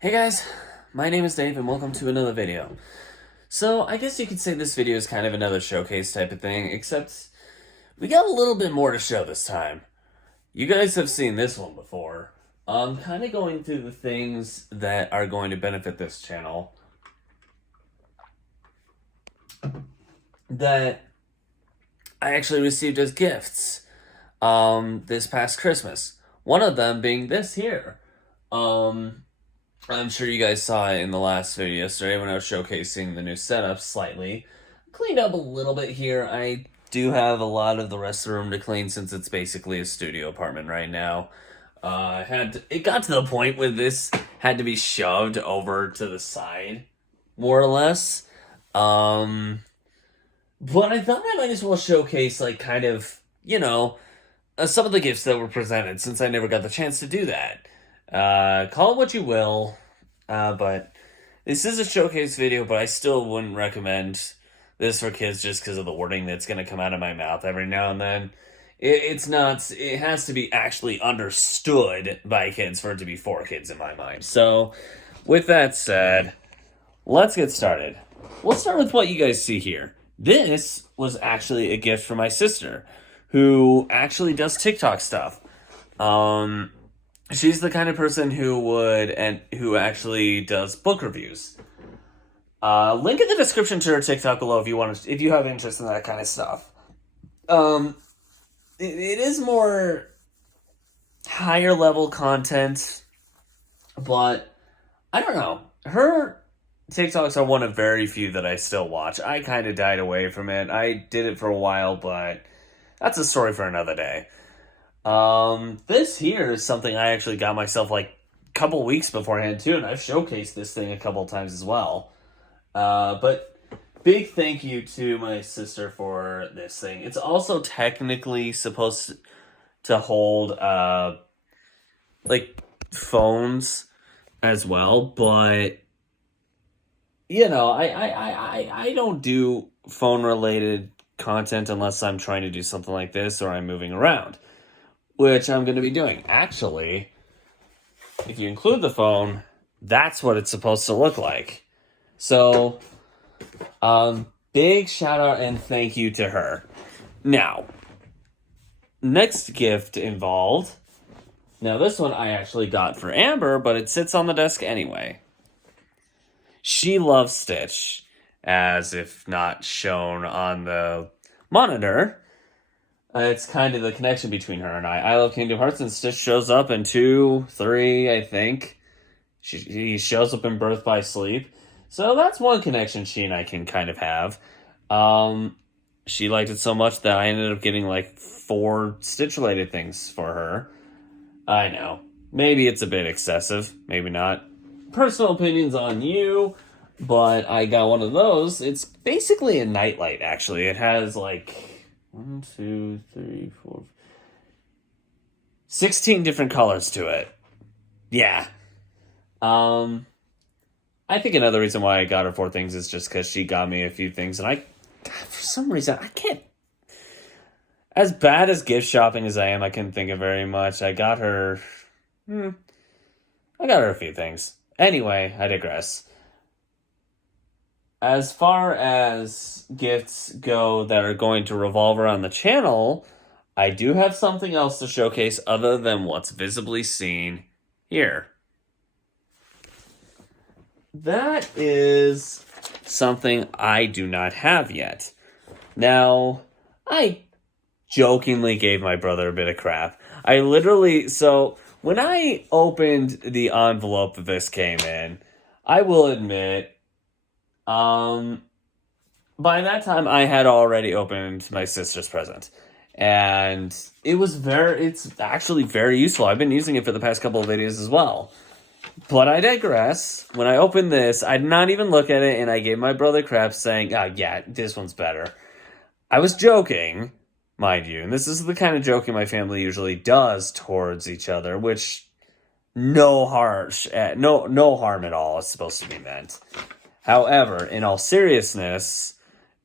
Hey guys, my name is Dave and welcome to another video. So I guess you could say this video is kind of another showcase type of thing, except we got a little bit more to show this time. You guys have seen this one before. I'm kind of going through the things that are going to benefit this channel that I actually received as gifts this past Christmas. One of them being this here. I'm sure you guys saw it in the last video yesterday when I was showcasing the new setup slightly. Cleaned up a little bit here. I do have a lot of the rest of the room to clean since it's basically a studio apartment right now. It got to the point where this had to be shoved over to the side, more or less. But I thought I might as well showcase, like, kind of, some of the gifts that were presented since I never got the chance to do that. Call it what you will, but this is a showcase video, but I still wouldn't recommend this for kids just because of the wording that's going to come out of my mouth every now and then. It has to be actually understood by kids for it to be for kids in my mind. So, with that said, let's get started. We'll start with what you guys see here. This was actually a gift from my sister, who actually does TikTok stuff. She's the kind of person who actually does book reviews. Link in the description to her TikTok below if you have interest in that kind of stuff. It is more higher level content, but I don't know. Her TikToks are one of very few that I still watch. I kind of died away from it. I did it for a while, but that's a story for another day. This here is something I actually got myself like a couple weeks beforehand too, and I've showcased this thing a couple times as well. But big thank you to my sister for this thing. It's also technically supposed to hold, like phones as well, but I don't do phone related content unless I'm trying to do something like this or I'm moving around, which I'm going to be doing. Actually, if you include the phone, that's what it's supposed to look like. So, big shout out and thank you to her. Now, next gift involved. Now, this one I actually got for Amber, but it sits on the desk anyway. She loves Stitch, as if not shown on the monitor. It's kind of the connection between her and I. I love Kingdom Hearts, and Stitch shows up in 2, 3, I think. He shows up in Birth by Sleep. So that's one connection she and I can kind of have. She liked it so much that I ended up getting like 4 Stitch-related things for her. I know. Maybe it's a bit excessive. Maybe not. Personal opinions on you. But I got one of those. It's basically a nightlight, actually. It has like 1, 2, 3, 4, 16 different colors to it. Yeah. I think another reason why I got her 4 things is just because she got me a few things, and for some reason, I can't. As bad as gift shopping as I am, I couldn't think of very much. I got her a few things. Anyway, I digress. As far as gifts go that are going to revolve around the channel, I do have something else to showcase other than what's visibly seen here. That is something I do not have yet. Now, I jokingly gave my brother a bit of crap. So when I opened the envelope that this came in, I will admit, by that time I had already opened my sister's present. And it's actually very useful. I've been using it for the past couple of videos as well. But I digress. When I opened this, I did not even look at it, and I gave my brother crap saying, yeah, this one's better. I was joking, mind you, and this is the kind of joking my family usually does towards each other, which no harm at all is supposed to be meant. However, in all seriousness,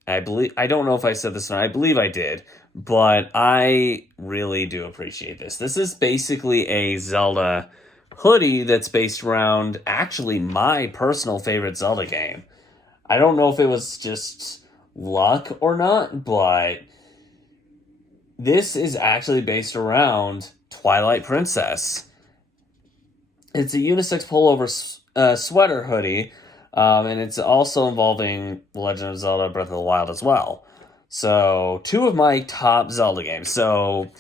I don't know if I said this or not, I believe I did, but I really do appreciate this. This is basically a Zelda hoodie that's based around actually my personal favorite Zelda game. I don't know if it was just luck or not, but this is actually based around Twilight Princess. It's a unisex pullover sweater hoodie, and it's also involving The Legend of Zelda Breath of the Wild as well. So, two of my top Zelda games. So,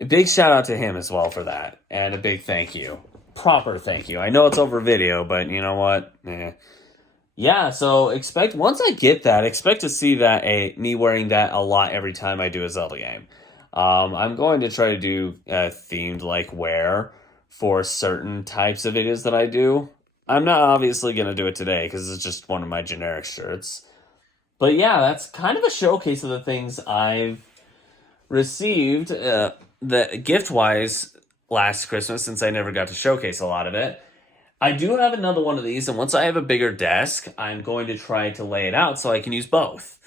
a big shout out to him as well for that, and a big thank you. Proper thank you. I know it's over video, but you know what? Yeah, so once I get that, expect to see that me wearing that a lot every time I do a Zelda game. I'm going to try to do themed like wear for certain types of videos that I do. I'm not obviously going to do it today because it's just one of my generic shirts. But yeah, that's kind of a showcase of the things I've received the gift wise last Christmas, since I never got to showcase a lot of it. I do have another one of these, and once I have a bigger desk, I'm going to try to lay it out so I can use both.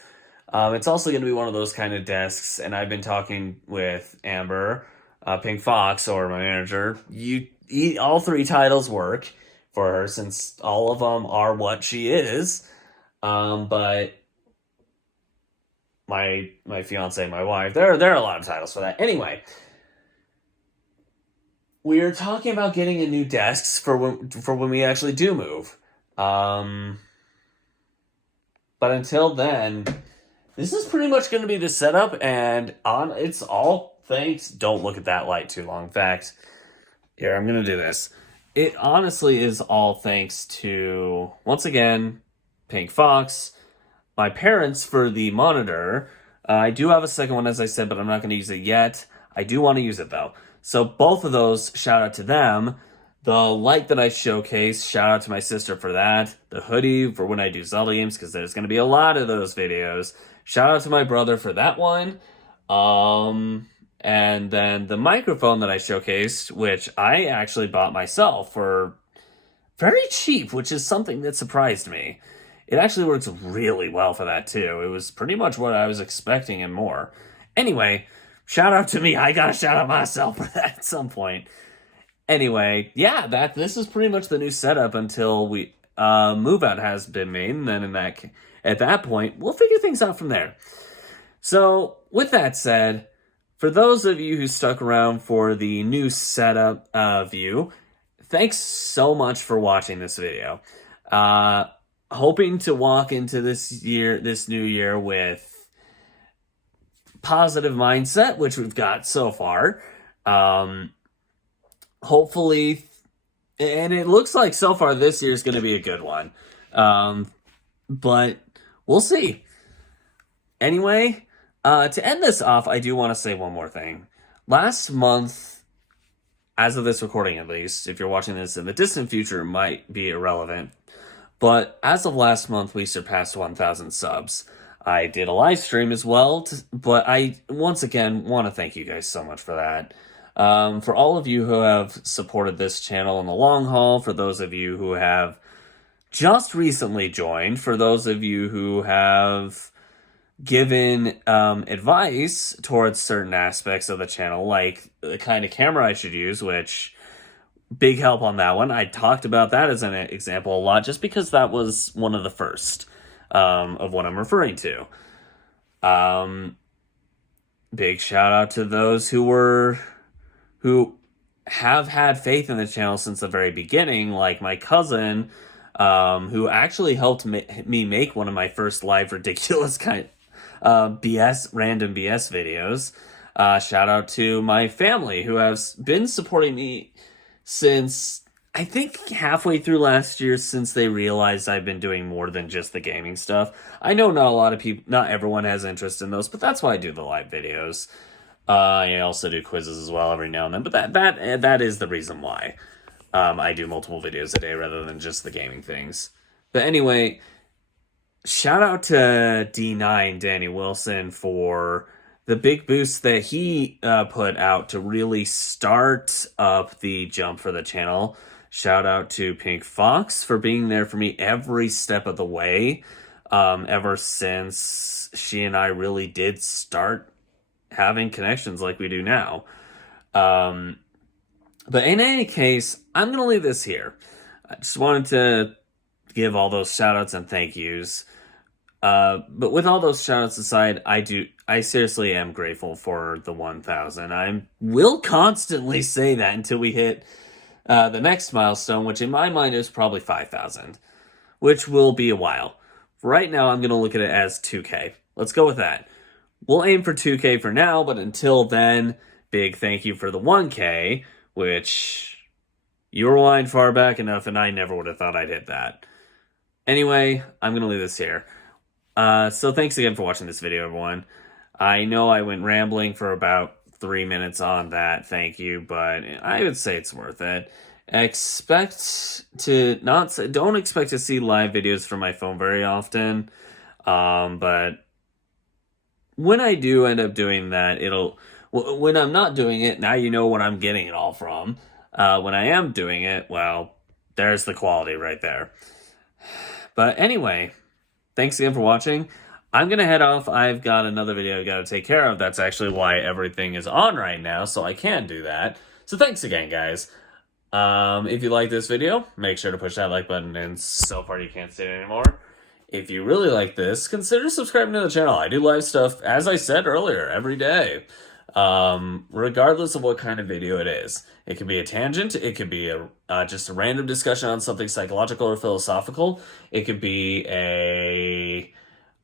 It's also going to be one of those kind of desks, and I've been talking with Amber, Pink Fox, or my manager. All three titles work for her since all of them are what she is. But my fiance, my wife, there are a lot of titles for that. Anyway, we are talking about getting a new desks for when we actually do move. But until then, this is pretty much going to be the setup, and it's all thanks. Don't look at that light too long. In fact, here, I'm going to do this. It honestly is all thanks to, once again, Pink Fox, my parents for the monitor. I do have a second one, as I said, but I'm not going to use it yet. I do want to use it, though. So both of those, shout out to them. The light that I showcase, shout out to my sister for that. The hoodie for when I do Zelda games, because there's going to be a lot of those videos. Shout out to my brother for that one. And then the microphone that I showcased, which I actually bought myself for very cheap, which is something that surprised me. It actually works really well for that, too. It was pretty much what I was expecting and more. Anyway, shout out to me. I gotta shout out myself for that at some point. Anyway, yeah, this is pretty much the new setup until we move out has been made, and then at that point, we'll figure things out from there. So, with that said, for those of you who stuck around for the new setup view, thanks so much for watching this video. Hoping to walk into this new year with positive mindset, which we've got so far. Hopefully, and it looks like so far this year is going to be a good one. But we'll see. Anyway, to end this off, I do want to say one more thing. Last month, as of this recording at least, if you're watching this in the distant future, it might be irrelevant. But as of last month, we surpassed 1,000 subs. I did a live stream as well, but I, once again, want to thank you guys so much for that. For all of you who have supported this channel in the long haul, for those of you who have just recently joined, for those of you who have given advice towards certain aspects of the channel, like the kind of camera I should use, which... big help on that one. I talked about that as an example a lot, just because that was one of the first of what I'm referring to. Big shout out to those who have had faith in the channel since the very beginning, like my cousin, who actually helped me make one of my first live ridiculous random BS videos. Shout out to my family who has been supporting me since, I think, halfway through last year, since they realized I've been doing more than just the gaming stuff. I know not everyone has interest in those, but that's why I do the live videos. I also do quizzes as well every now and then, but that is the reason why I do multiple videos a day rather than just the gaming things. But anyway, shout out to D9, Danny Wilson, for the big boost that he put out to really start up the jump for the channel. Shout out to Pink Fox for being there for me every step of the way, ever since she and I really did start having connections like we do now. But in any case, I'm going to leave this here. I just wanted to give all those shout outs and thank yous. But with all those shout outs aside, I seriously am grateful for the 1,000. I will constantly say that until we hit the next milestone, which in my mind is probably 5,000, which will be a while. Right now, I'm going to look at it as 2K. Let's go with that. We'll aim for 2K for now, but until then, big thank you for the 1K, which you rewind far back enough, and I never would have thought I'd hit that. Anyway, I'm going to leave this here. So thanks again for watching this video, everyone. I know I went rambling for about 3 minutes on that, thank you, but I would say it's worth it. Don't expect to see live videos from my phone very often, but when I do end up doing that, when I'm not doing it, now you know what I'm getting it all from. When I am doing it, well, there's the quality right there. But anyway, thanks again for watching. I'm going to head off. I've got another video I've got to take care of. That's actually why everything is on right now, so I can do that. So thanks again, guys. If you like this video, make sure to push that like button, and so far you can't say it anymore. If you really like this, consider subscribing to the channel. I do live stuff, as I said earlier, every day. Regardless of what kind of video it is. It could be a tangent, it could be just a random discussion on something psychological or philosophical. It could be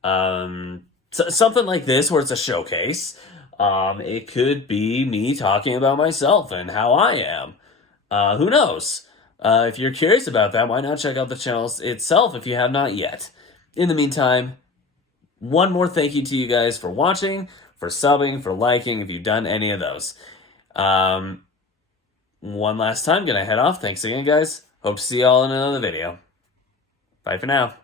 something like this where it's a showcase. It could be me talking about myself and how I am. Who knows? If you're curious about that, why not check out the channel itself if you have not yet? In the meantime, one more thank you to you guys for watching, for subbing, for liking, if you've done any of those. One last time, gonna head off. Thanks again, guys. Hope to see you all in another video. Bye for now.